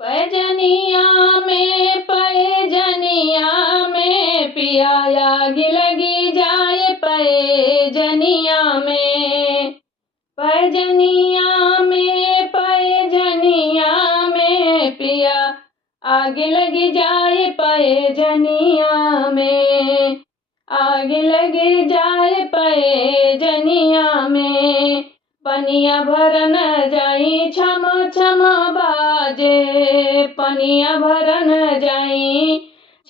पैजनिया में पिया आग लगी जाए पैजनिया में। पैजनिया में पिया आग लगी जाए पैजनिया में। आग लगी जाए पैजनिया में। पनिया भरन जाई छम छम बाजे। पनिया भरन जाई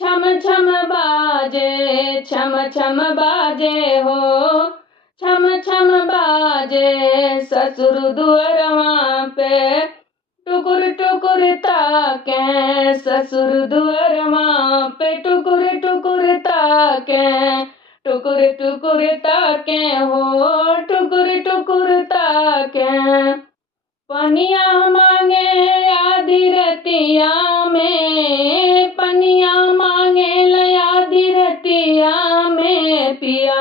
छम छम बाजे। छम छम बाजे हो छम छम बाजे। ससुर दुअरवा पे टुकुर टुकुर ताके। ससुर दुअरवा पे टुकुर टुकुर ताके। टुकुर टुकुर ताके हो टुकुर टुकुर ताके। पनिया मांगे आधी रतिया में। पनिया मांगे आधी रतिया में। पिया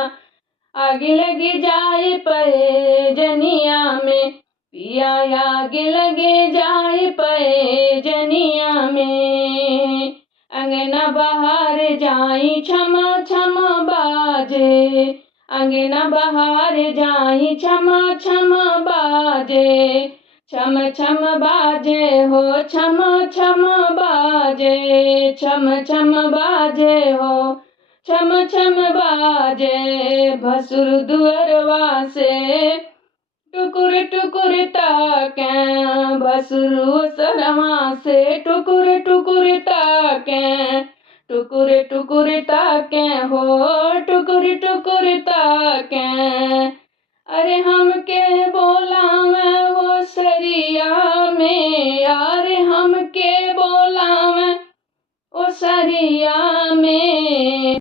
आग लगी जाए पैजनिया में। पिया आग लगे जाए पैजनिया में। अंगना बाहर जाई छम छम बाजे। अंगना बाहर जाई छम छम बाजे। छम छम बाजे हो छम छम बाजे। छम छम बाजे हो छम छम बाजे। भसुर दुअरवा से टुकुर टुकुर ताके। भसुर सरवा से टुकुर टुकुर ताके। टुकुर टुकुर ताके हो टुकुर टुकुर ताके। अरे हमके बोलावे वो सरिया में। अरे हमके बोलावे ओ सरिया में।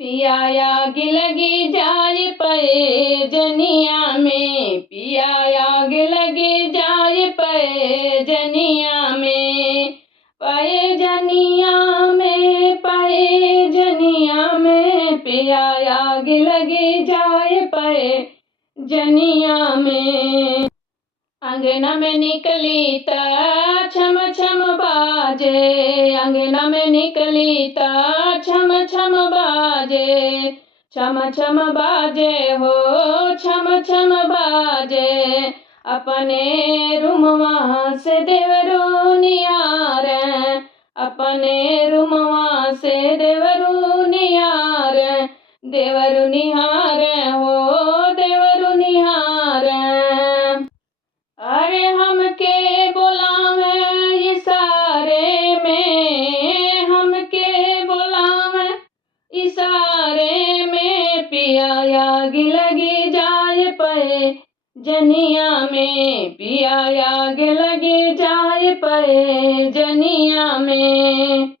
पिया आग लगी जाए पैजनिया में। पिया आग लगी जाए पैजनिया में। पैजनिया में पिया आग लगी जाए पैजनिया में। अंगना में निकली ता छम छम बाजे। अंगना में निकली ता छम छम बाजे। छम छम बाजे हो छम छम बाजे। अपने रूमवा से देवरू निहारे। अपने रूमवा से देवरू निहारे। देवरू निहारे हो देवरू निहारे। अरे हमके बोलावे इशारे में। हमके बोलावे इशारे में। पिया आग लगी जाए पैजनिया में। पिया आग लगी जाए पैजनिया में।